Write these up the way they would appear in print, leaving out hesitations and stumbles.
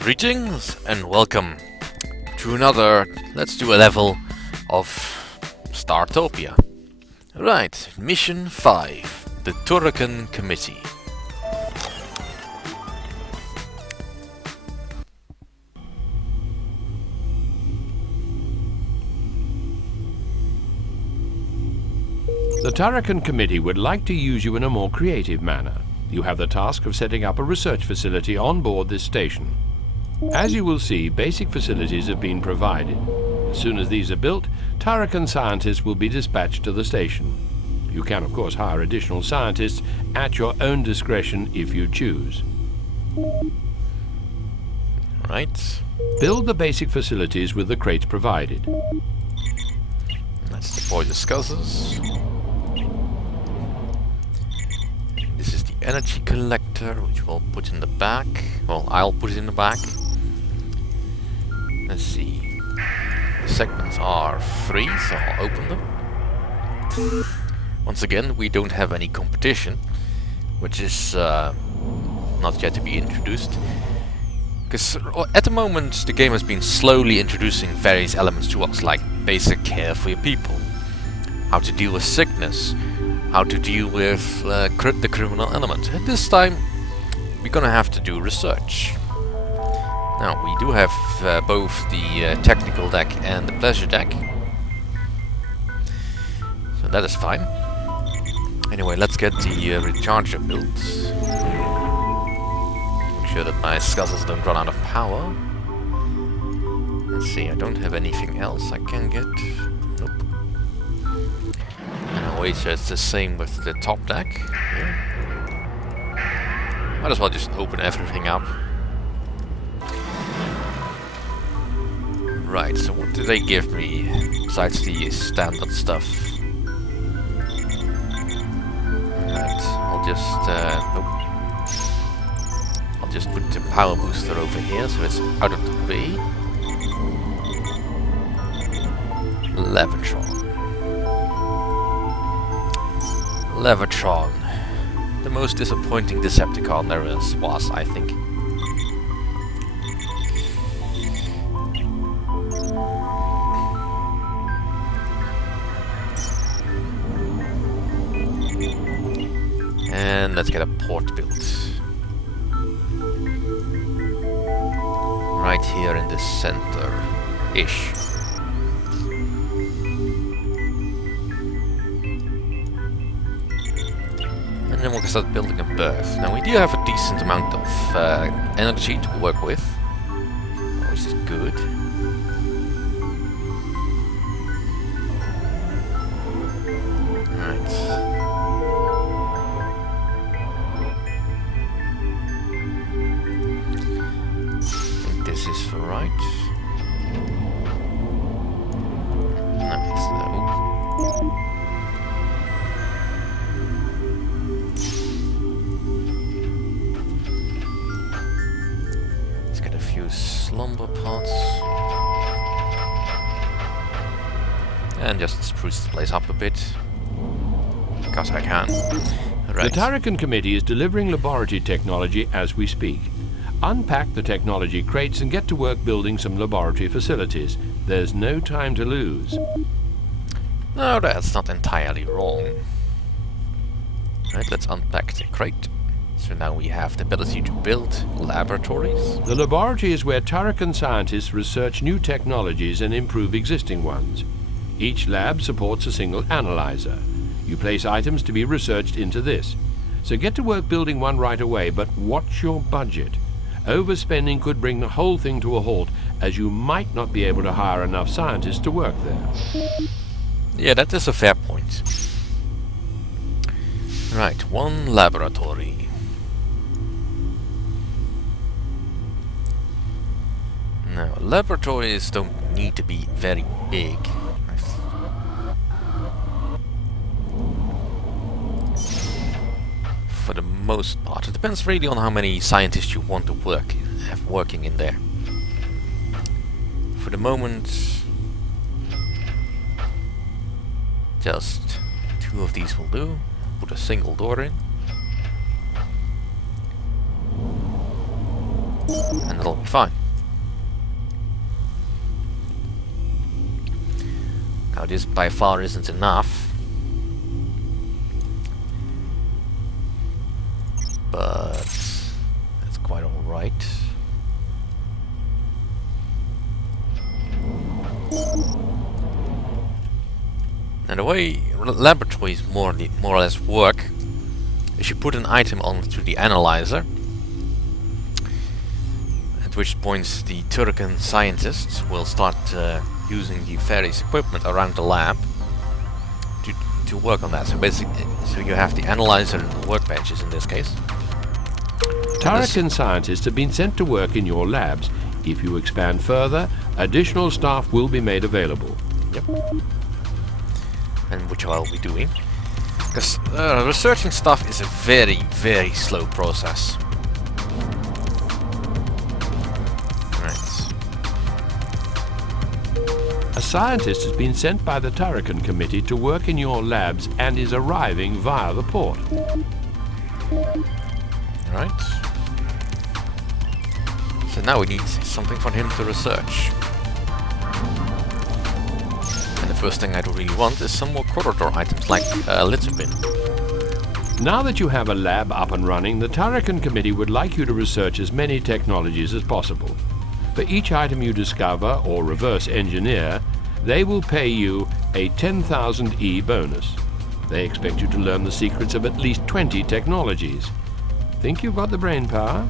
Greetings and welcome to another let's do a level of Startopia. Right, mission 5, the Turakken Committee. The Turakken Committee would like to use you in a more creative manner. You have the task of setting up a research facility on board this station. As you will see, basic facilities have been provided. As soon as these are built, Turakken scientists will be dispatched to the station. You can, of course, hire additional scientists at your own discretion if you choose. Right. Build the basic facilities with the crates provided. Let's deploy the scuzzers. This is the energy collector, which we'll put in the back. Well, I'll put it in the back. Let's see. The segments are free, so I'll open them. Once again, we don't have any competition, which is not yet to be introduced. Because at the moment, the game has been slowly introducing various elements to us, like basic care for your people, how to deal with sickness, how to deal with the criminal element. And this time, we're gonna have to do research. Now, we do have both the technical deck and the pleasure deck, so that is fine. Anyway, let's get the recharger built. Make sure that my scuzzers don't run out of power. Let's see, I don't have anything else I can get. Nope. And wait, so it's the same with the top deck. Yeah. Might as well just open everything up. Right, so what do they give me besides the standard stuff? Right, I'll just nope. I'll just put the power booster over here so it's out of the way. Levatron. The most disappointing Decepticon there was, I think. And let's get a port built. Right here in the center-ish. And then we'll start building a berth. Now we do have a decent amount of energy to work with, which is good. Right. This is for right. No, it's low. Let's get a few slumber pods. And just spruce the place up a bit. Because I can. Right. The Turakken Committee is delivering laboratory technology as we speak. Unpack the technology crates and get to work building some laboratory facilities. There's no time to lose. No, that's not entirely wrong. Right, let's unpack the crate. So now we have the ability to build laboratories. The laboratory is where Turakken scientists research new technologies and improve existing ones. Each lab supports a single analyzer. You place items to be researched into this. So get to work building one right away, but watch your budget. Overspending could bring the whole thing to a halt, as you might not be able to hire enough scientists to work there. Yeah, that is a fair point. Right, one laboratory. Now, laboratories don't need to be very big. For the most part. It depends really on how many scientists you want to have working in there. For the moment, just 2 of these will do. Put a single door in. and it'll be fine. Now this by far isn't enough, but that's quite alright. And the way laboratories more or less work is you put an item onto the analyzer, at which point the Turakken scientists will start using the various equipment around the lab to work on that. So basically, you have the analyzer and the workbenches in this case. Turakken scientists have been sent to work in your labs. If you expand further, additional staff will be made available. Yep. And which I'll be doing. Because researching stuff is a very, very slow process. A scientist has been sent by the Turakken committee to work in your labs and is arriving via the port. Right. So now we need something for him to research. And the first thing I do really want is some more corridor items like a litter bin. Now that you have a lab up and running, the Turakken committee would like you to research as many technologies as possible. For each item you discover or reverse engineer, they will pay you a 10,000 E bonus. They expect you to learn the secrets of at least 20 technologies. Think you've got the brain power?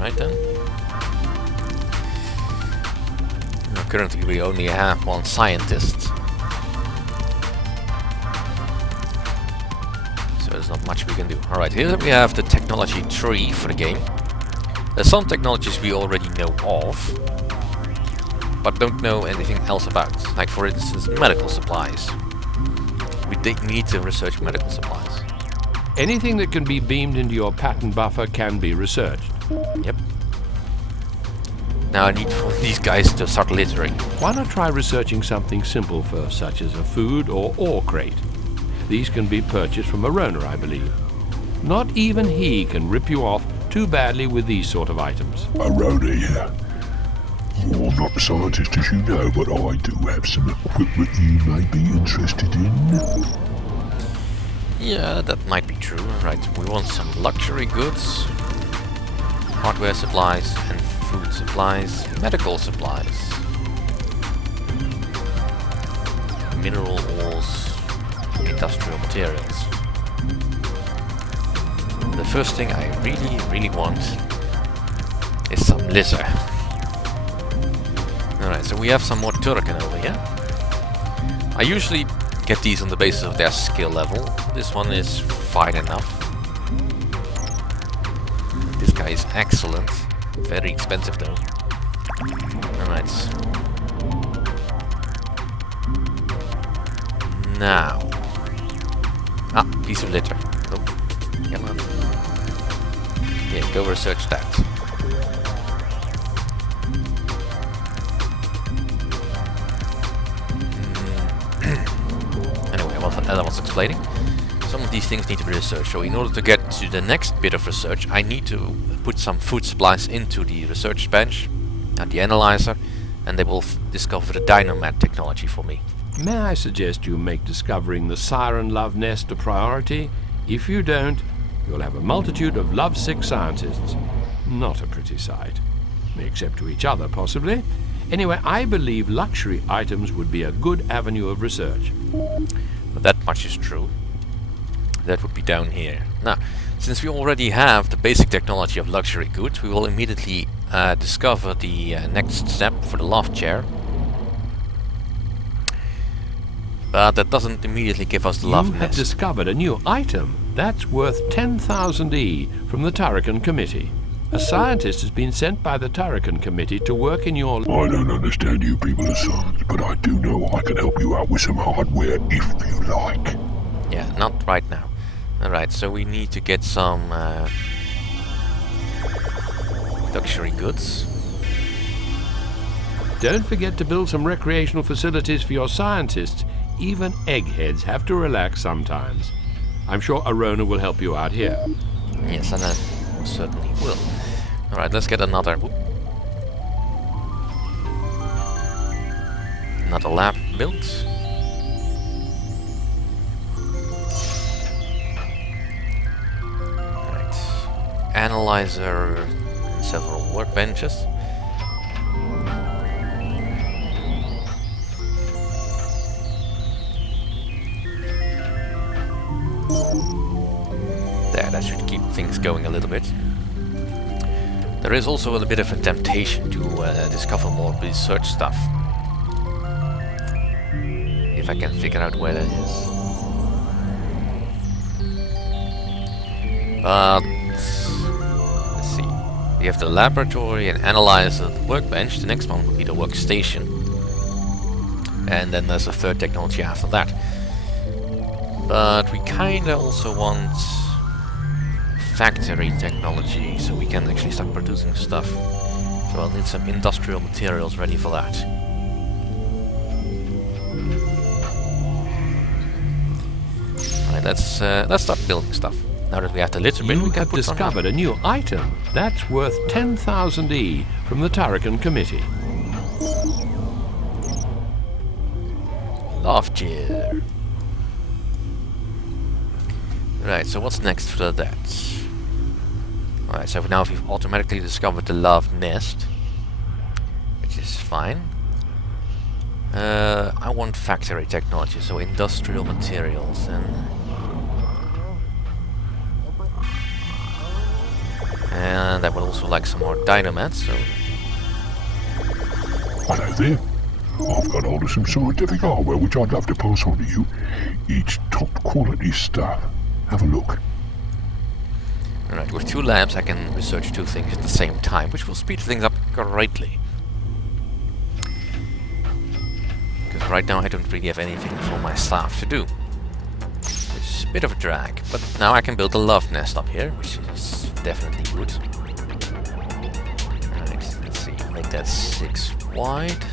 Right then. Now, currently we only have one scientist. So there's not much we can do. Alright, here we have the technology tree for the game. There's some technologies we already know of, but don't know anything else about. Like for instance, medical supplies. We need to research medical supplies. Anything that can be beamed into your pattern buffer can be researched. Yep. Now I need for these guys to start littering. Why not try researching something simple first, such as a food or ore crate? These can be purchased from a Rona, I believe. Not even he can rip you off too badly with these sort of items. Rona, yeah. Well, I'm not a scientist as you know, but I do have some equipment you may be interested in. Yeah, that might be true. Right, we want some luxury goods, hardware supplies, and food supplies, medical supplies, mineral ores, industrial materials. The first thing I really want is some litter. Alright, so we have some more Turakken over here. I usually get these on the basis of their skill level. This one is fine enough. This guy is excellent. Very expensive though. Alright. Now. Ah, piece of litter. Oh, come on. Yeah, go research that. As I was explaining, some of these things need to be researched. So in order to get to the next bit of research, I need to put some food supplies into the research bench and the analyzer, and they will discover the Dynomat technology for me. May I suggest you make discovering the Siren Love Nest a priority? If you don't, you'll have a multitude of lovesick scientists. Not a pretty sight. Except to each other, possibly. Anyway, I believe luxury items would be a good avenue of research. But that much is true. That would be down here. Now, since we already have the basic technology of luxury goods, we will immediately discover the next step for the loft chair. But that doesn't immediately give us the love nest. You have discovered a new item. That's worth 10,000 E from the Turakken committee. A scientist has been sent by the Turakken committee to work in your... I don't understand you people of science, but I do know I can help you out with some hardware if you like. Yeah, not right now. Alright, so we need to get some luxury goods. Don't forget to build some recreational facilities for your scientists. Even eggheads have to relax sometimes. I'm sure Arona will help you out here. Yes, and most certainly will. Alright, let's get another lab built. Right. Analyzer and several workbenches. There, that should keep things going a little bit. There is also a bit of a temptation to discover more research stuff. If I can figure out where that is. But let's see. We have the laboratory and analyzer, the workbench. The next one would be the workstation. And then there's a third technology after that. But we kinda also want factory technology, so we can actually start producing stuff. So I'll need some industrial materials ready for that. Alright, let's start building stuff. Now that we have the litter bin, we You can have put it on discovered a new item that's worth 10,000 E from the Turakken Committee. Love chair. Right, so what's next for that? Alright, so now we've automatically discovered the love nest, which is fine. I want factory technology, so industrial materials, and I would also like some more dynamite, so... Hello there. I've got hold of some scientific hardware which I'd love to pass on to you. It's top quality stuff. Have a look. Alright, with 2 labs I can research 2 things at the same time, which will speed things up greatly. Because right now I don't really have anything for my staff to do. It's a bit of a drag, but now I can build a love nest up here, which is definitely good. Alright, let's see, make that 6 wide.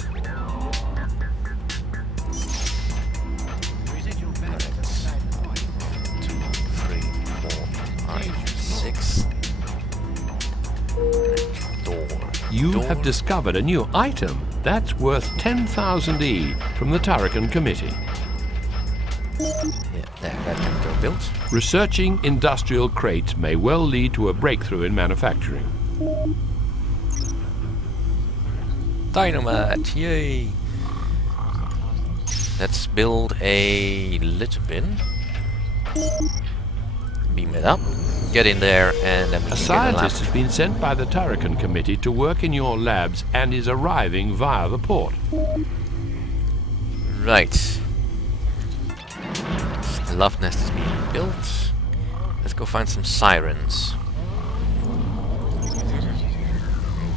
You have discovered a new item that's worth 10,000 E from the Turakken Committee. Yeah, there, that can go built. Researching industrial crates may well lead to a breakthrough in manufacturing. Dynamite, yay! Let's build a litter bin. Beam it up, get in there, and then we A can scientist get has been sent by the Turakken Committee to work in your labs and is arriving via the port. Right. The love nest is being built. Let's go find some sirens.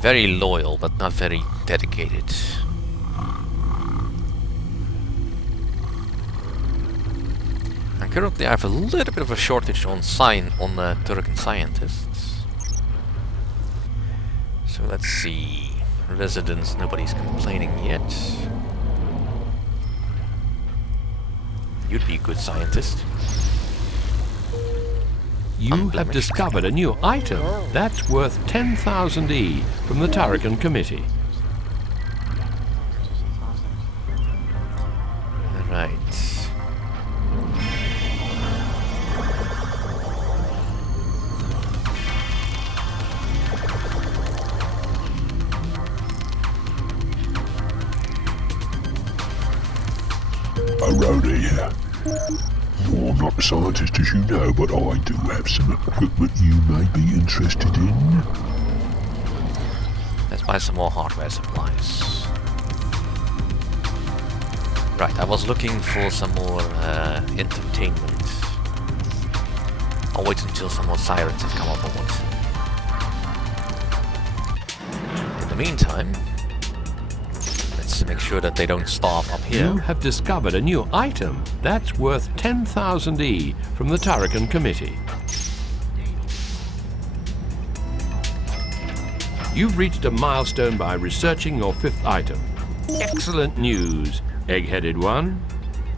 Very loyal, but not very dedicated. And currently I have a little bit of a shortage on Turakken scientists. So let's see. Residents, nobody's complaining yet. You'd be a good scientist. You have Unblemished. discovered a new item that's worth 10,000 E from the Turakken Committee. Right. Rhoda here. Well, I'm not a scientist as you know, but I do have some equipment you may be interested in. Let's buy some more hardware supplies. Right, I was looking for some more entertainment. I'll wait until some more sirens have come on board. In the meantime, let's make sure that they don't starve up here. You have discovered a new item that's worth 10,000 E from the Turakken Committee. You've reached a milestone by researching your 5th item. Excellent news, egg-headed one.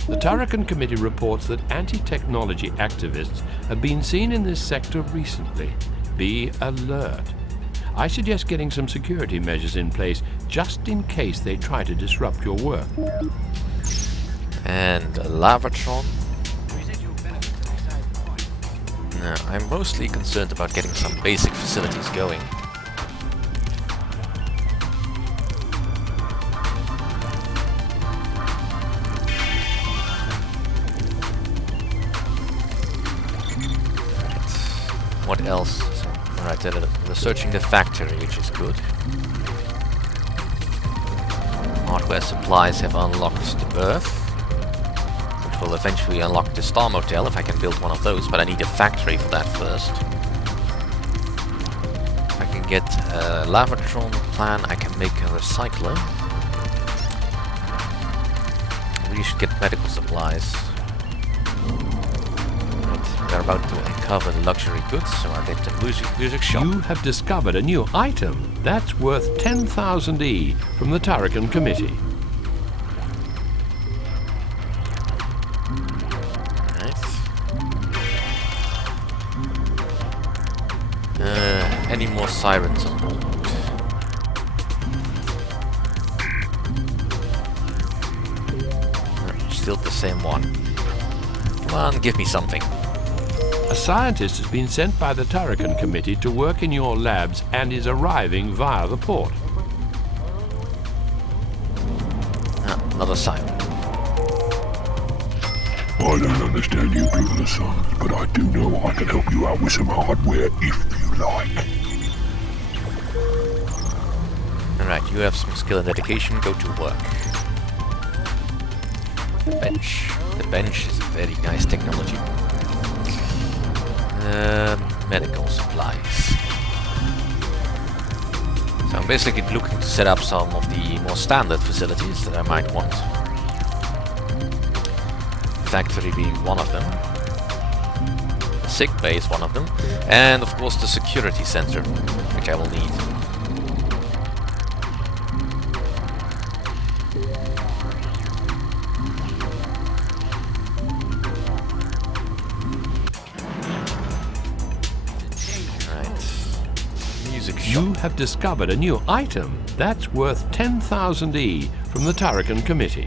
The Turakken Committee reports that anti-technology activists have been seen in this sector recently. Be alert. I suggest getting some security measures in place just in case they try to disrupt your work. And a Lavatron. No, I'm mostly concerned about getting some basic facilities going. What else? Alright, researching the factory, which is good. Hardware supplies have unlocked the berth, which will eventually unlock the Star Motel if I can build one of those, but I need a factory for that first. If I can get a Lavatron plan, I can make a recycler. I really should get medical supplies. They're about to uncover the luxury goods, so I'll get the music shop. You have discovered a new item that's worth 10,000 E from the Turakken committee. Nice. Any more sirens on board? No, still the same one. Come on, give me something. A scientist has been sent by the Turakken committee to work in your labs and is arriving via the port. Another siren. I don't understand you people of science, but I do know I can help you out with some hardware if you like. Alright, you have some skill and dedication, go to work. The bench. The bench is a very nice technology. Medical supplies. So I'm basically looking to set up some of the more standard facilities that I might want. Factory being one of them. The sick bay is one of them. And of course the security center, which I will need. You have discovered a new item that's worth 10,000 E from the Turakken committee.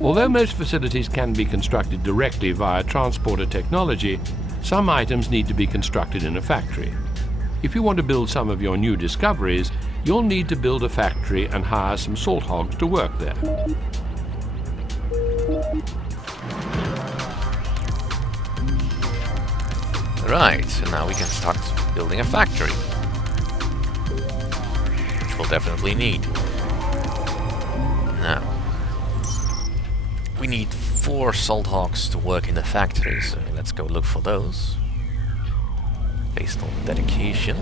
Although most facilities can be constructed directly via transporter technology, some items need to be constructed in a factory. If you want to build some of your new discoveries, you'll need to build a factory and hire some Salt-hogs to work there. Right, so now we can start building a factory, which we'll definitely need. Now, we need 4 Salt-hogs to work in the factory, so let's go look for those. Based on dedication.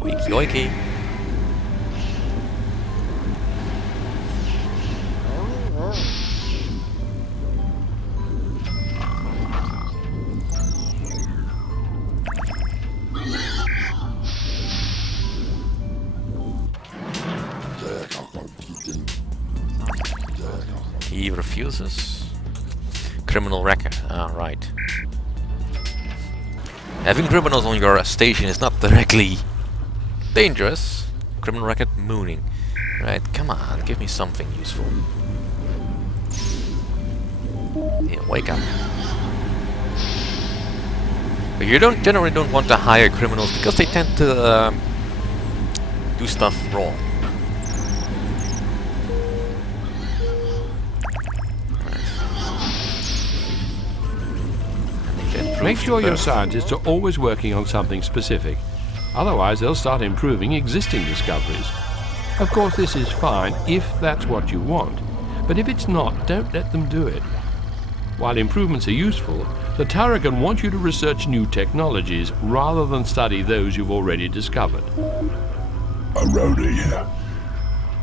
Oiki oiki. He refuses. Criminal record. Ah, right. Having criminals on your station is not directly dangerous. Criminal record mooning. Right, come on, give me something useful. Yeah, wake up. But you generally don't want to hire criminals because they tend to do stuff wrong. Make sure your scientists are always working on something specific. Otherwise, they'll start improving existing discoveries. Of course, this is fine if that's what you want. But if it's not, don't let them do it. While improvements are useful, the Turakken want you to research new technologies rather than study those you've already discovered. Rowdy here.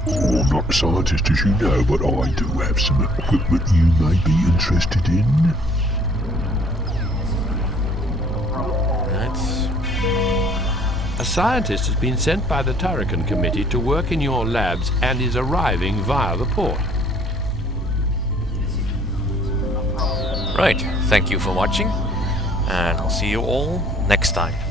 Oh, I'm not a scientist as you know, but I do have some equipment you may be interested in. A scientist has been sent by the Turakken committee to work in your labs and is arriving via the port. Right, thank you for watching, and I'll see you all next time.